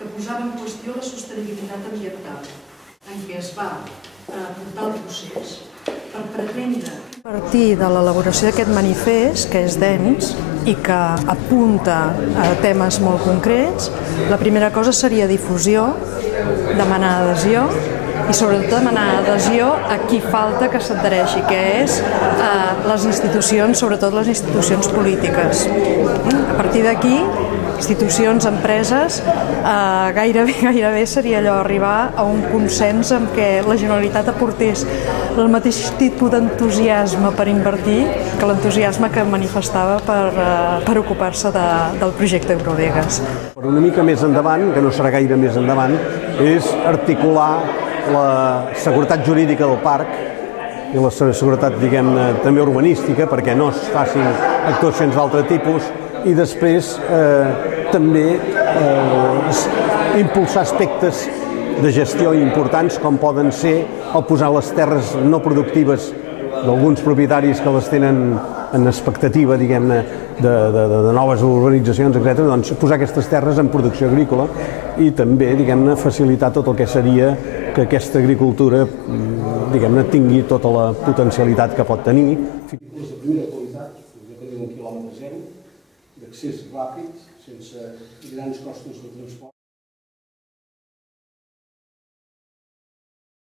que posava en qüestió la sostenibilitat ambiental, en què es va portar el procés per pretendre... A partir de l'elaboració d'aquest manifest, que és dens i que apunta a temes molt concrets, la primera cosa seria difusió, demanar adhesió i sobretot demanar adhesió a qui falta que s'adhereixi, que és les institucions, sobretot les institucions polítiques. A partir d'aquí, institucions, empreses, gairebé seria allò arribar a un consens en què la Generalitat aportés el mateix tipus d'entusiasme per invertir que l'entusiasme que manifestava per ocupar-se del projecte Eurovegas. Una mica més endavant, que no serà gaire més endavant, és articular la seguretat jurídica del parc i la seguretat, diguem-ne, també urbanística, perquè no es facin actuacions d'altre tipus, i després també impulsar aspectes de gestió importants com poden ser el posar les terres no productives d'alguns propietaris que les tenen en expectativa, diguem-ne, de noves urbanitzacions, etc., doncs posar aquestes terres en producció agrícola i també, diguem-ne, facilitar tot el que seria que aquesta agricultura, diguem-ne, tingui tota la potencialitat que pot tenir. De primera qualitat, un quilòmetre zero, d'accés ràpid, sense grans costos de transport.